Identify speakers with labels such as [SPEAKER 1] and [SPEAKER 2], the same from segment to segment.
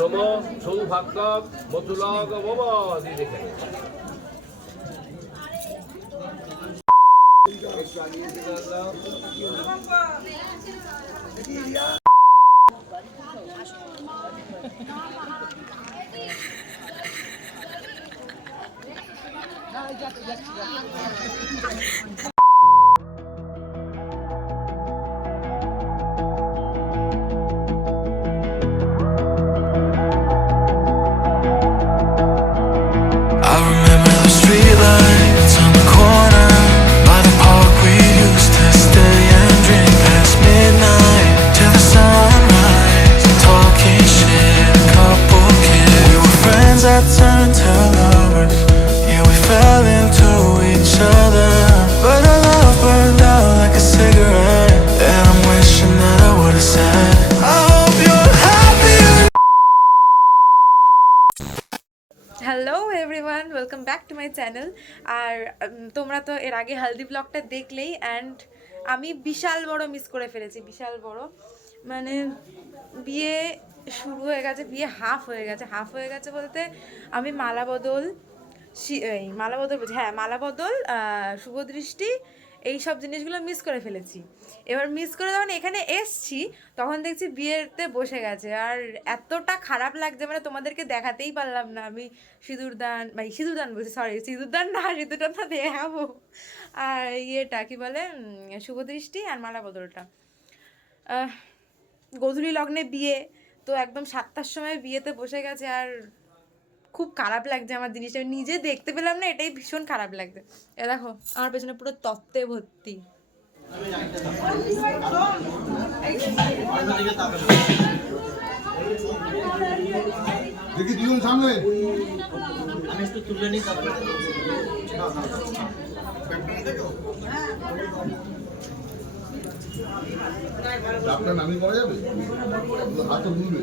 [SPEAKER 1] নম সৌভাগ্য মতুলগ মম দিয়ে দেখে
[SPEAKER 2] চ্যানেল আর তোমরা তো এর আগে হালদি ব্লগটা দেখলেই অ্যান্ড আমি বিশাল বড় মিস করে ফেলেছি, বিশাল বড়। মানে বিয়ে শুরু হয়ে গেছে, বিয়ে হাফ হয়ে গেছে। হাফ হয়ে গেছে বলতে আমি মালা বদল এই মালা বদল বলছি হ্যাঁ মালা বদল শুভদৃষ্টি এই সব জিনিসগুলো মিস করে ফেলেছি। এবার মিস করে যখন এখানে এসছি, তখন দেখছি বিয়েতে বসে গেছে। আর এতটা খারাপ লাগছে মানে তোমাদেরকে দেখাতেই পারলাম না। আমি সিঁদুরদান ভাই সিঁদুরদান বলছি সরি সিঁদুরদান না সিঁদুরদান তো দেখাবো। আর ইয়েটা কি বলে শুভদৃষ্টি আর মালা বদলটা। গোধূলি লগ্নে বিয়ে, তো একদম সাতটার সময় বিয়েতে বসে গেছে। আর খুব খারাপ লাগছে আমার জিনিসটা। আমি নিজে দেখতে পেলাম না এটাই ভীষণ খারাপ লাগছে। এ দেখো আমার পেছনে পুরো তত্ত্বে ভর্তি।
[SPEAKER 3] দেখি দুজন সামনে। ডাক্তার নামি করা যাবে? হাতে ভুলবে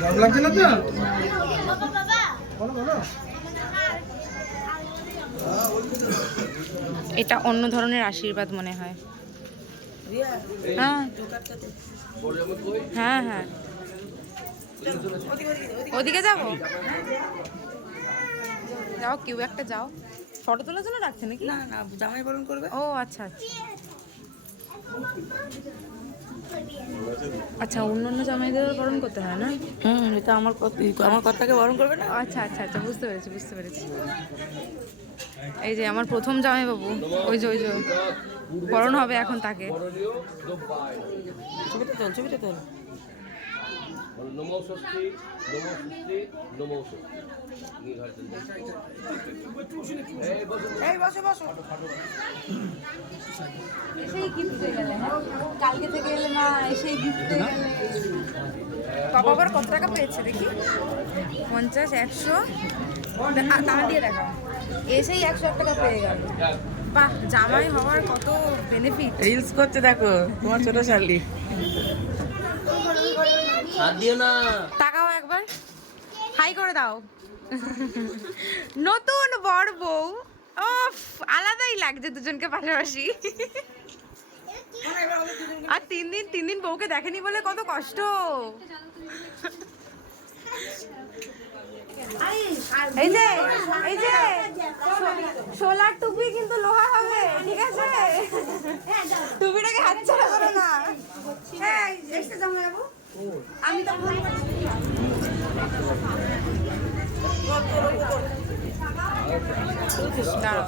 [SPEAKER 3] খারাপ লাগছে না তো বলো বলো
[SPEAKER 2] এটা অন্য ধরনের আশীর্বাদ মনে হয়। হ্যাঁ। হ্যাঁ হ্যাঁ। ওদিকে যাব? যাও কেউ একটা যাও। ফটো তোলার জন্য রাখছে নাকি?
[SPEAKER 4] না না জামাই বরণ করবে।
[SPEAKER 2] ও আচ্ছা আচ্ছা। আচ্ছা অন্য অন্য জামাইদের বরণ করতে হয় না?
[SPEAKER 4] হুম এটা আমার কথা- আমার কথাকে বরণ করবে না?
[SPEAKER 2] আচ্ছা আচ্ছা আচ্ছা বুঝতে পেরেছি বুঝতে পেরেছি। এই যে আমার প্রথম জামাই বাবু ওই যে ওই যে বরণ হবে এখন তাকে।
[SPEAKER 4] ছবিটা তোল ছবিটা তোল।
[SPEAKER 1] নমো ষষ্ঠী নমো ষষ্ঠী নমো ষষ্ঠী নিয়ে ঘরে চলে যাও। এই বসো, বসো।
[SPEAKER 4] এই বসো বসো
[SPEAKER 2] এসেই গিফট পেয়ে গেলে হ্যাঁ? কালকে থেকে এলে মা এসেই গিফট গেলে। বাবা আবার কত টাকা পেয়েছে দেখি? পঞ্চাশ একশো। টাকা দিয়ে দেখা এসেই একশো এক টাকা পেয়ে গেল। বাহ জামাই হওয়ার কত বেনিফিট
[SPEAKER 4] রিলস করছে দেখো তোমার ছোট শালি।
[SPEAKER 2] তাকাও একবার। হাই করে দাও। নতুন বর বউ। ওফ আলাদাই লাগছে দুজনকে পাশাপাশি আর তিন দিন তিন দিন বউকে দেখেনি বলে কত কষ্ট। এই যে এই যে সোলার টুপি কিন্তু লোহা হবে, ঠিক আছে? টুপিটাকে হাত ছাড়া করো না হ্যাঁ এসে জামাই বাবু আমি তো দাঁড়াও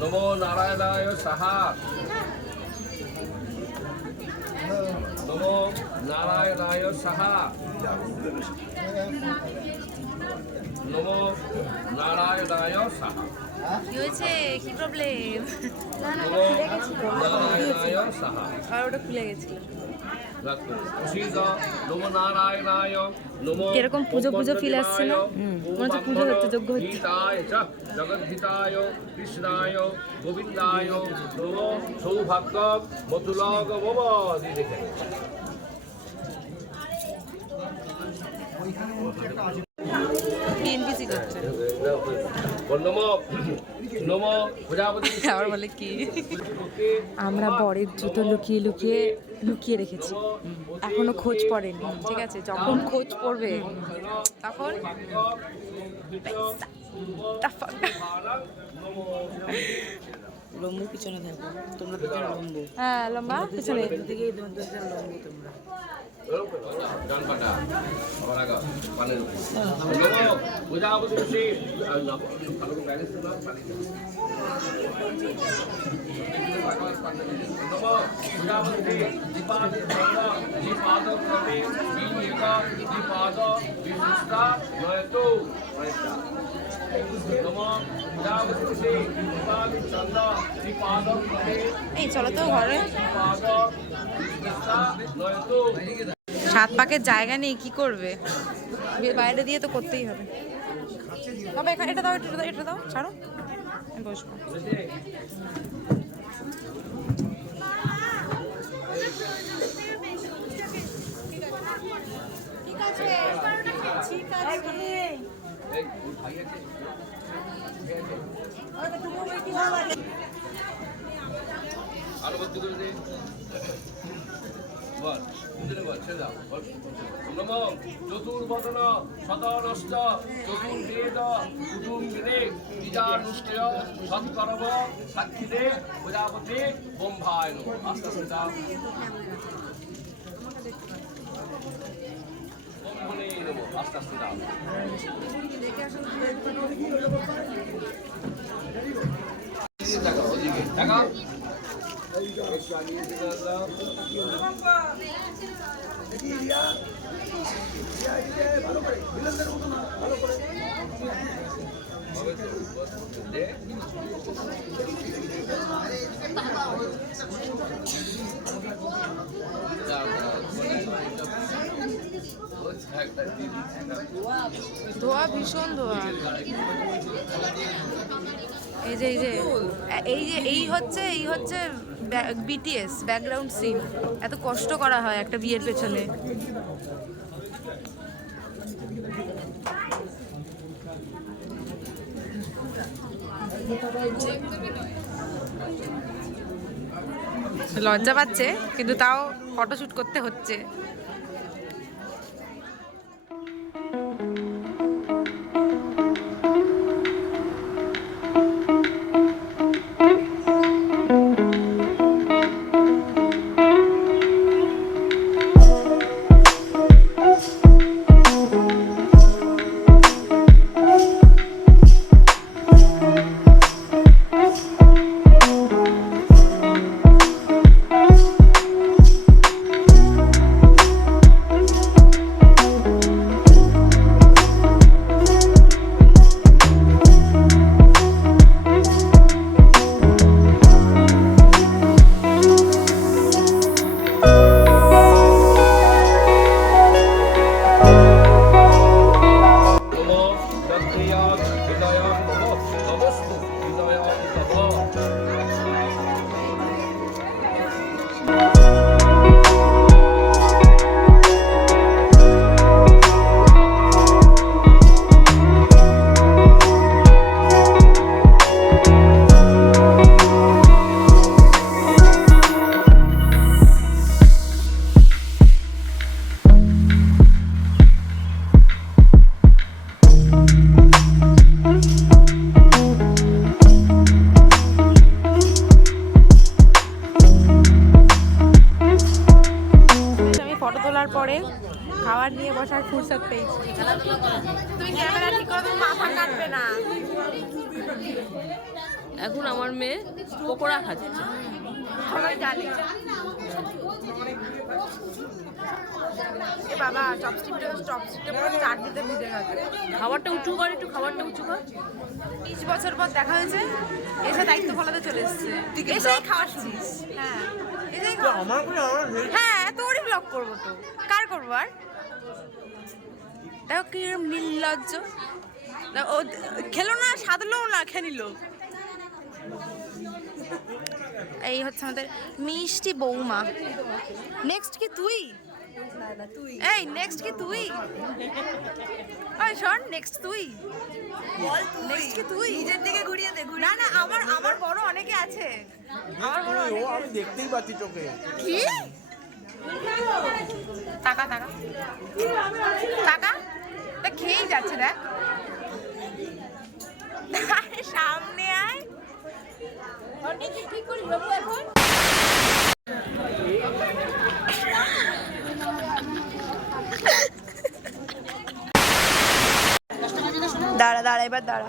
[SPEAKER 1] নমো নারায়ণায় সাহা। নমো নারায়ণায় সাহা। নমো নারায়ণায় সাহা
[SPEAKER 2] কি হয়েছে? কি প্রবলেম
[SPEAKER 1] নমো সহ
[SPEAKER 2] আর ওটা খুলে গেছিল।
[SPEAKER 1] নারায়ণায়
[SPEAKER 2] কীরকম পুজো পুজো feel আসছে না? মনে হচ্ছে পুজো হচ্ছে, যজ্ঞ হচ্ছে।
[SPEAKER 1] জগদ্ধিতায় কৃষ্ণায় গোবিন্দায় নম সৌভাগ্য মম দেখে।
[SPEAKER 2] টিএনপিসি করছে আবার বলে কি আমরা বরের জুতো লুকিয়ে লুকিয়ে লুকিয়ে রেখেছি এখনও খোঁজ পড়েনি ঠিক আছে যখন খোঁজ পড়বে তখন
[SPEAKER 4] লম্বু পিছনে থাকো। তোমরা পিছনে লম্বু।
[SPEAKER 2] হ্যাঁ লম্বা পিছনে।
[SPEAKER 4] দিকে লম্বু তোমরা।
[SPEAKER 1] দীপাদি ধর্ম দীপাদ
[SPEAKER 2] এই, চলো তো ঘরে। সাত পাকের জায়গা নেই, কি করবে? বাইরে দিয়ে তো করতেই হবে। তবে এখানে, এটা দাও এটা দাও এটা দাও, ছাড়ো। বসবো।
[SPEAKER 1] দে চতুর্বদন সদনষ্ট চতুর্বেদ কুটুম্বিনে বিজানুষ্টয় সৎকর্ম সাক্ষীদে প্রজাপতি বোম্ভায় নম আস্তে আস্তে দাও ব্রহ্মণে নম আস্তে আস্তে দাও টাকা ওদিকে একটু আগিয়ে ভালো দাও হবে তো, দে। দাও, দাও, ও একটা দিয়ে দিচ্ছি না।
[SPEAKER 2] ধোয়া ভীষণ ধোয়া। এই যে এই যে এই যে, এই হচ্ছে এই হচ্ছে বিটিএস ব্যাকগ্রাউন্ড সিন এত কষ্ট করা হয় একটা বিয়ের পেছনে। লজ্জা পাচ্ছে, কিন্তু তাও ফটোশ্যুট করতে হচ্ছে। বসার ফুরসত পেয়েছি। তুমি ক্যামেরা ঠিক করো তুমি মাথা কাটবে না।
[SPEAKER 4] এখন আমার মেয়ে পকোড়া খাচ্ছে।
[SPEAKER 2] সবাই জানে। বাবা চপস্টিকটা চপস্টিকটা পুরো চাটনিতে ভিজে গেছে।
[SPEAKER 4] খাবারটা উঁচু কর একটু খাবারটা উঁচু কর।
[SPEAKER 2] বিশ বছর পর দেখা হয়েছে এসে দায়িত্ব ফলাতে চলে এসছে। এসে খাওয়া শুরু। হ্যাঁ। হ্যাঁ তোরই ব্লগ করব তো। কার করব আর? দেখো কি নির্লজ্জ। ও খেলো না সাধলো না খেয়ে নিল। এই হচ্ছে আমাদের মিষ্টি বৌমা। নেক্সট কি তুই? এই নেক্সট কি তুই? ওই শোন নেক্সট তুই। বল নেক্সট কি তুই? নিজের দিকে ঘুরিয়ে দে না না আমার আমার বড় অনেকে আছে। আমার বড়
[SPEAKER 5] আমি দেখতেই পাচ্ছি চোখে
[SPEAKER 2] কি? টাকা টাকা টাকা তা খেয়েই যাচ্ছে দেখ। সামনে আয়। দাঁড়া দাঁড়া এবার দাঁড়া।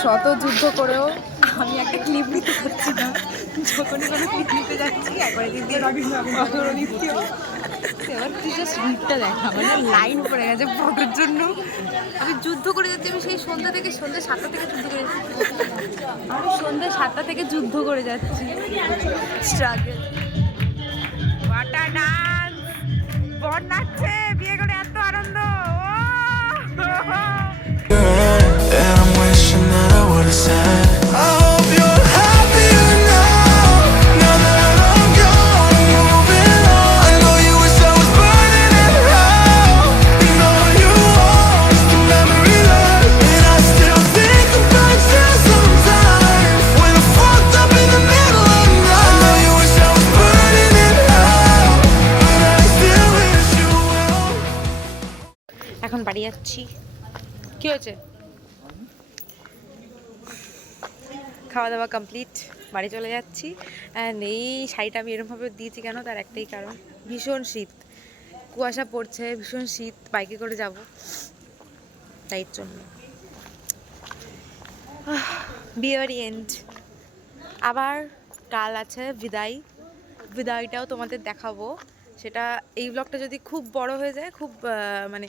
[SPEAKER 2] শত যুদ্ধ করেও আমি একটা ক্লিপ নিতে পারছি না। যখনই কোনো ক্লিপ নিতে যাচ্ছি, একবারে দিন দিয়ে অগরণীতিও এবার তুই জাস্ট ভিড়টা দেখা মানে লাইন পড়ে গেছে ফটোর জন্য। আমি যুদ্ধ করে যাচ্ছি, আমি সেই সন্ধ্যা থেকে সন্ধ্যা সাতটা থেকে যুদ্ধ করে আমি সন্ধ্যা সাতটা থেকে যুদ্ধ করে যাচ্ছি। স্ট্রাগল ওয়াটার ডান্স বর নাচছে বিয়ে করে এত আনন্দ! ও
[SPEAKER 6] now Now that I'm gone, moving on I know you wish I was burning in hell You know you want the memory left And I still think about you sometimes When I'm fucked up in the middle of the night I know you wish I was burning in hell But I still wish you well
[SPEAKER 2] এখন বাড়ি যাচ্ছি কি হয়েছে খাওয়া দাওয়া complete বাড়ি চলে যাচ্ছি। অ্যান্ড এই শাড়িটা আমি এরকমভাবে দিয়েছি কেন? তার একটাই কারণ, ভীষণ শীত। কুয়াশা পড়ছে, ভীষণ শীত, বাইকে করে যাব। তাই জন্য। বিয়ার এন্ড আবার কাল আছে বিদায়। বিদায়টাও তোমাদের দেখাবো। সেটা এই ব্লগটা যদি খুব বড় হয়ে যায়, খুব মানে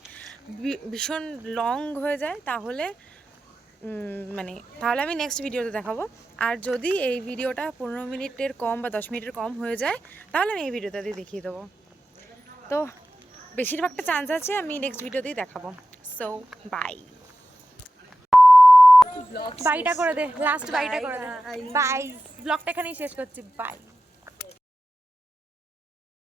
[SPEAKER 2] ভীষণ লং হয়ে যায়, তাহলে মানে তাহলে আমি নেক্সট ভিডিওতে দেখাবো। আর যদি এই ভিডিওটা পনেরো মিনিটের কম বা দশ মিনিটের কম হয়ে যায় তাহলে আমি এই ভিডিওটাতে দেখিয়ে দেবো। তো বেশিরভাগটা চান্স আছে আমি নেক্সট ভিডিওতেই দেখাবো। সো বাই বাইটা করে দে লাস্ট বাইটা করে দে। বাই ব্লগটা এখানেই শেষ করছি। বাই